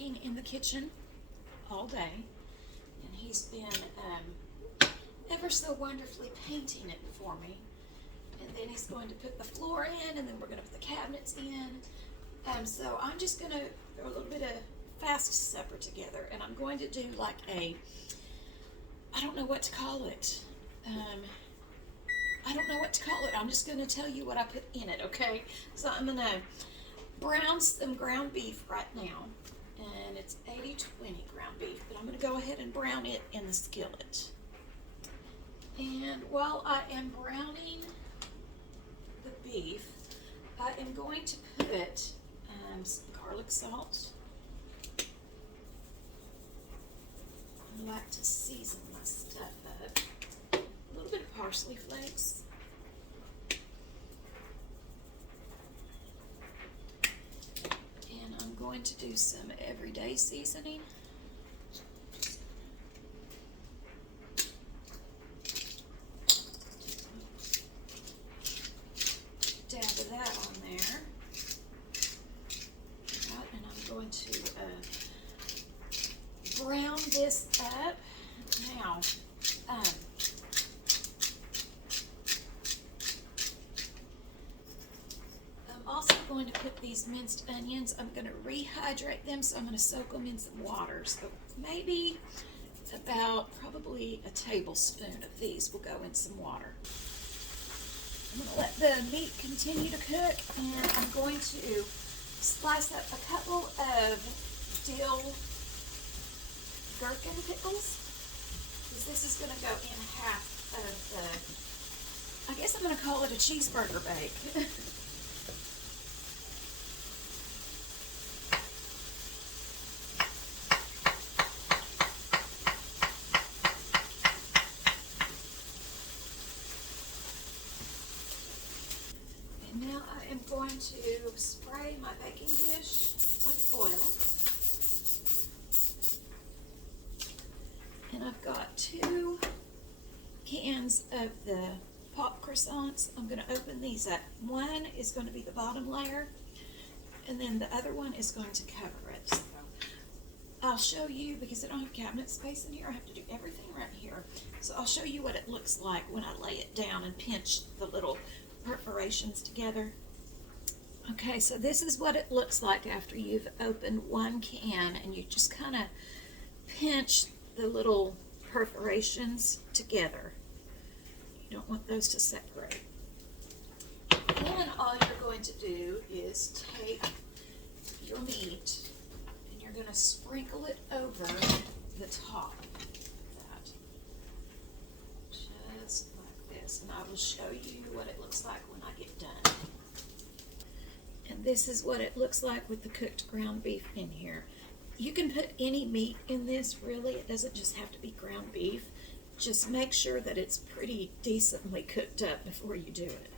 working in the kitchen all day, and he's been ever so wonderfully painting it for me. And then he's going to put the floor in, and then we're going to put the cabinets in. So I'm just going to throw a little bit of fast supper together, and I'm going to do like a, I don't know what to call it. I don't know what to call it. I'm just going to tell you what I put in it, okay? So I'm going to brown some ground beef right now, and it's 80-20 ground beef, but I'm going to go ahead and brown it in the skillet. And while I am browning the beef, I am going to put some garlic salt. I like to season my stuff up. A little bit of parsley flakes. And I'm going to do some everyday seasoning. Dab of that on there. Right, and I'm going to brown this up. Now, I'm also going to put these minced onions, I'm going to rehydrate them, so I'm going to soak them in some water. So maybe about probably a tablespoon of these will go in some water. I'm going to let the meat continue to cook, and I'm going to slice up a couple of dill gherkin pickles, because this is going to go in half of the, I guess I'm going to call it a cheeseburger bake. And now I am going to spray my baking dish with oil. And I've got 2 cans of the pop croissants. I'm going to open these up. One is going to be the bottom layer, and then the other one is going to cover it. So I'll show you, because I don't have cabinet space in here, I have to do everything right here. So I'll show you what it looks like when I lay it down and pinch the little perforations together. Okay, so this is what it looks like after you've opened one can, and you just kind of pinch the little perforations together. You don't want those to separate. Then all you're going to do is take your meat and you're going to sprinkle it over the top of that. Just like this. And I will show you what it looks like when I get done. And this is what it looks like with the cooked ground beef in here. You can put any meat in this, really. It doesn't just have to be ground beef. Just make sure that it's pretty decently cooked up before you do it.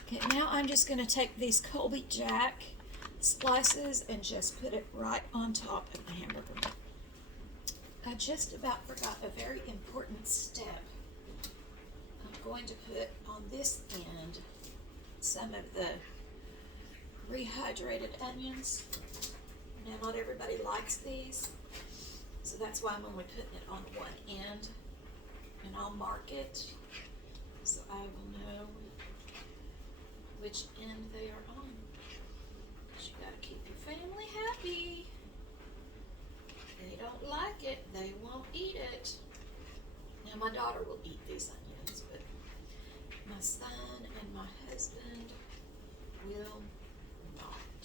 Okay, now I'm just going to take these Colby Jack slices and just put it right on top of the hamburger. I just about forgot a very important step. I'm going to put on this end some of the rehydrated onions. Now, not everybody likes these, so that's why I'm only putting it on one end, and I'll mark it so I will know which end they are on. But you gotta keep your family happy. If they don't like it, they won't eat it. Now, my daughter will eat these onions, but my son and my husband will not.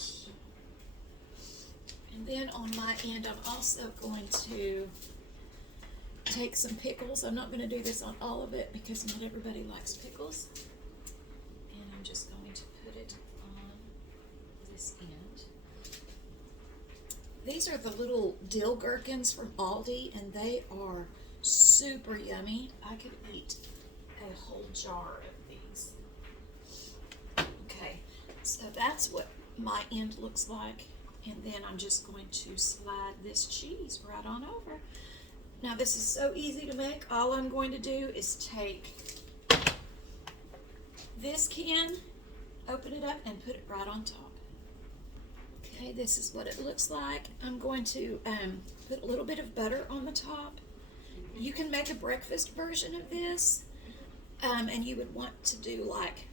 And then on my end, I'm also going to take some pickles. I'm not going to do this on all of it because not everybody likes pickles. And I'm just going to put it on this end. These are the little dill gherkins from Aldi, and they are super yummy. I could eat a whole jar of these. Okay, so that's what my end looks like. And then I'm just going to slide this cheese right on over. Now this is so easy to make. All I'm going to do is take this can, open it up, and put it right on top. Okay, this is what it looks like. I'm going to put a little bit of butter on the top. You can make a breakfast version of this, and you would want to do like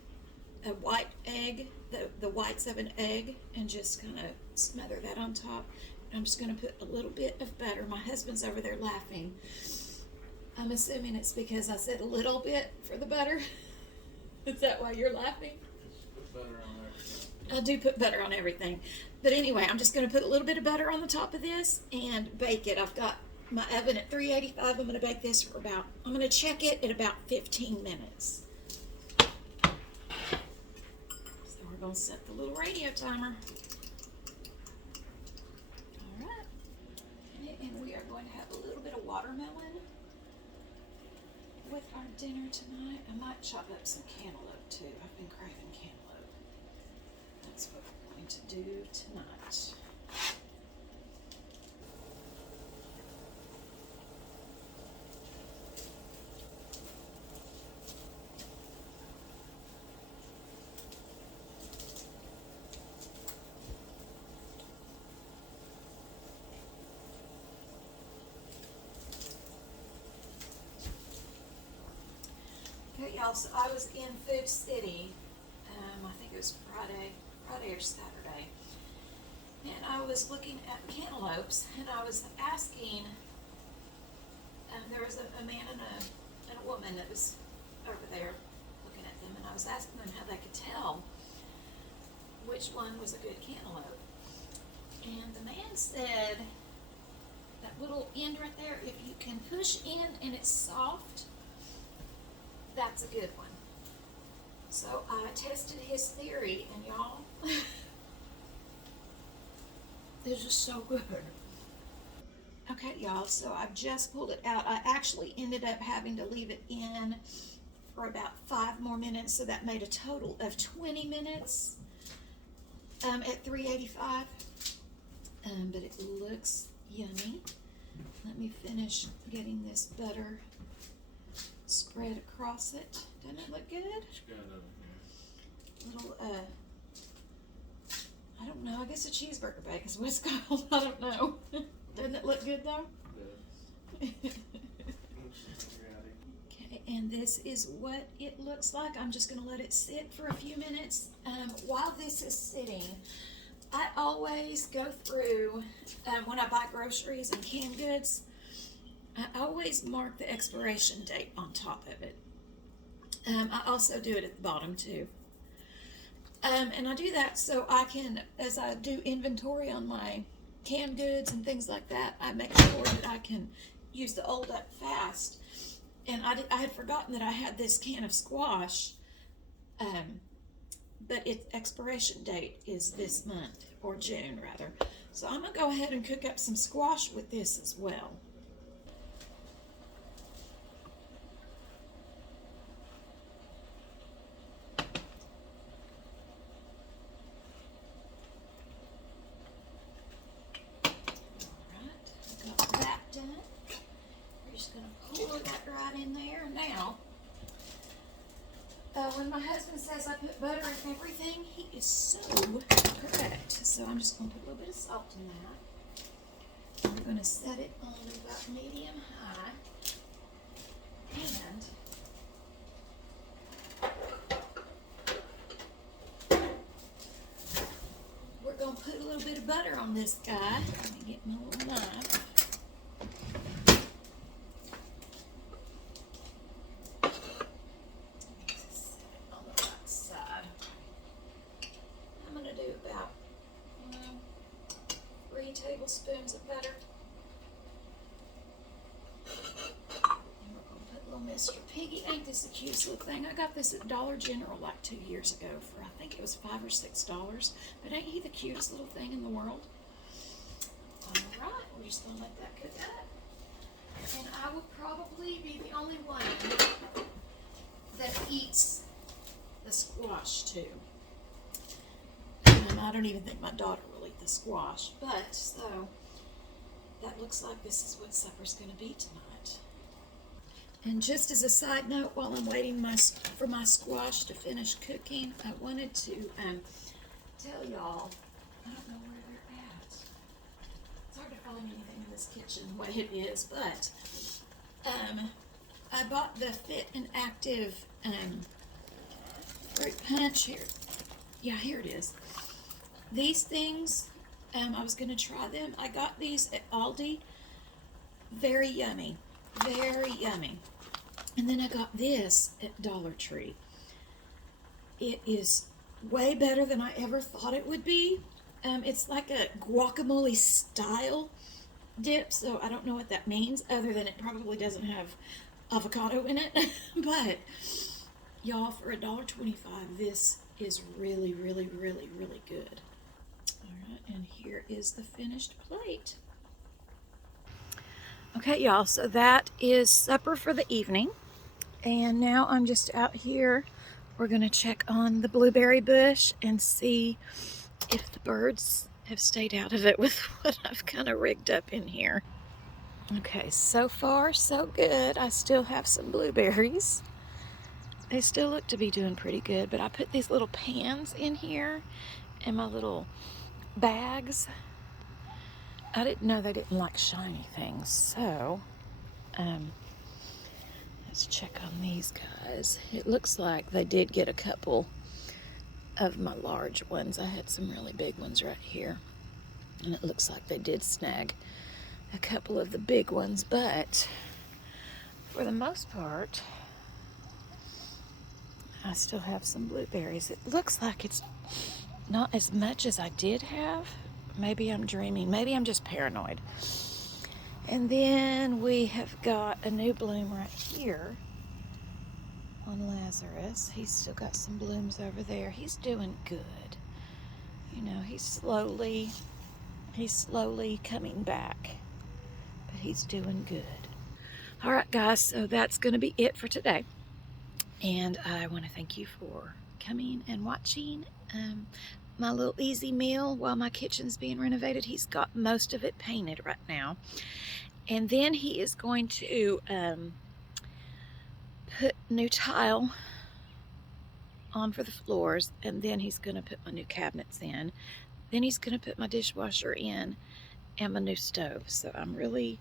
a white egg, the whites of an egg, and just kind of smother that on top. I'm just going to put a little bit of butter. My husband's over there laughing. I'm assuming it's because I said a little bit for the butter. Is that why you're laughing? Put butter on everything. I do put butter on everything. But anyway, I'm just going to put a little bit of butter on the top of this and bake it. I've got my oven at 385. I'm going to bake this for I'm going to check it at about 15 minutes. So we're going to set the little radio timer. All right. And we are going to have a little bit of watermelon with our dinner tonight. I might chop up some cantaloupe too. I've been craving cantaloupe. That's what we're going to do tonight. Okay, y'all, so I was in Food City, I think it was Friday or Saturday, and I was looking at cantaloupes, and I was asking, there was a man and a woman that was over there looking at them, and I was asking them how they could tell which one was a good cantaloupe. And the man said, that little end right there, if you can push in and it's soft, that's a good one. So I tested his theory, and y'all, this is so good. Okay, y'all, so I've just pulled it out. I actually ended up having to leave it in for about 5 more minutes, so that made a total of 20 minutes at 385. But it looks yummy. Let me finish getting this butter spread across it. Doesn't it look good? It's good over here. Little, I don't know, I guess a cheeseburger bake is what it's called. I don't know. Doesn't it look good though? Good. Okay, and this is what it looks like. I'm just going to let it sit for a few minutes. While this is sitting, I always go through, when I buy groceries and canned goods, I always mark the expiration date on top of it. I also do it at the bottom too. And I do that so I can, as I do inventory on my canned goods and things like that, I make sure that I can use the Old Up Fast. And I had forgotten that I had this can of squash, but its expiration date is this month, or June rather. So I'm going to go ahead and cook up some squash with this as well. When my husband says I put butter in everything, he is so correct. So I'm just going to put a little bit of salt in that. We're going to set it on about medium high. And we're going to put a little bit of butter on this guy. Let me get my little knife. Tablespoons of butter. And we're going to put little Mr. Piggy. Ain't this a cute little thing? I got this at Dollar General like 2 years ago for, I think it was $5 or $6. But ain't he the cutest little thing in the world? Alright, we're just going to let that cook up. And I will probably be the only one that eats the squash too. And I don't even think my daughter will eat the squash, but so that looks like this is what supper's going to be tonight. And just as a side note, while I'm waiting for my squash to finish cooking, I wanted to tell y'all, I don't know where this kitchen the way it is, but I bought the Fit and Active fruit punch here. Yeah, here it is. These things, I was going to try them. I got these at Aldi. Very yummy. Very yummy. And then I got this at Dollar Tree. It is way better than I ever thought it would be. It's like a guacamole style dip, so I don't know what that means other than it probably doesn't have avocado in it. But y'all, for $1.25, this is really, really, really, really good. Alright, and here is the finished plate. Okay, y'all, so that is supper for the evening. And now I'm just out here. We're going to check on the blueberry bush and see if the birds have stayed out of it with what I've kind of rigged up in here. Okay, so far so good. I still have some blueberries. They still look to be doing pretty good, but I put these little pans in here and my little bags. I didn't know they didn't like shiny things, so let's check on these guys. It looks like they did get a couple of my large ones. I had some really big ones right here, and it looks like they did snag a couple of the big ones, but for the most part I still have some blueberries. It looks like it's not as much as I did have. Maybe I'm dreaming. Maybe I'm just paranoid. And then we have got a new bloom right here on Lazarus. He's still got some blooms over there. He's doing good. You know, he's slowly coming back, but he's doing good. All right, guys, so that's going to be it for today. And I want to thank you for coming and watching my little easy meal while my kitchen's being renovated. He's got most of it painted right now. And then he is going to put new tile on for the floors, and then he's going to put my new cabinets in. Then he's going to put my dishwasher in and my new stove. So I'm really,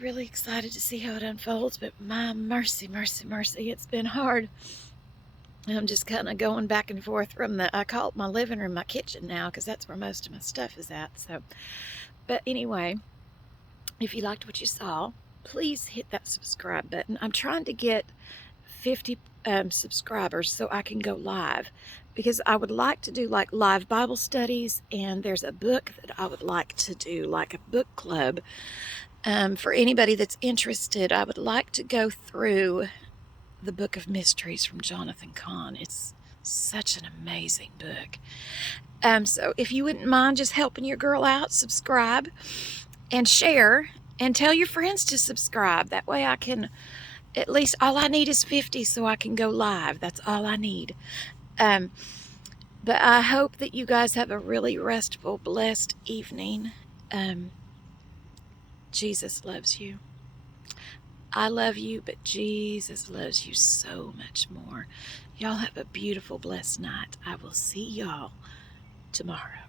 really excited to see how it unfolds, but my mercy, mercy, mercy, it's been hard. I'm just kind of going back and forth from I call it my living room, my kitchen now, because that's where most of my stuff is at. So, but anyway, if you liked what you saw, please hit that subscribe button. I'm trying to get 50 subscribers so I can go live, because I would like to do like live Bible studies, and there's a book that I would like to do, like a book club. For anybody that's interested, I would like to go through the Book of Mysteries from Jonathan Cahn. It's such an amazing book. So if you wouldn't mind just helping your girl out, subscribe and share and tell your friends to subscribe. That way I can, at least all I need is 50 so I can go live. That's all I need. But I hope that you guys have a really restful, blessed evening. Jesus loves you. I love you, but Jesus loves you so much more. Y'all have a beautiful, blessed night. I will see y'all tomorrow.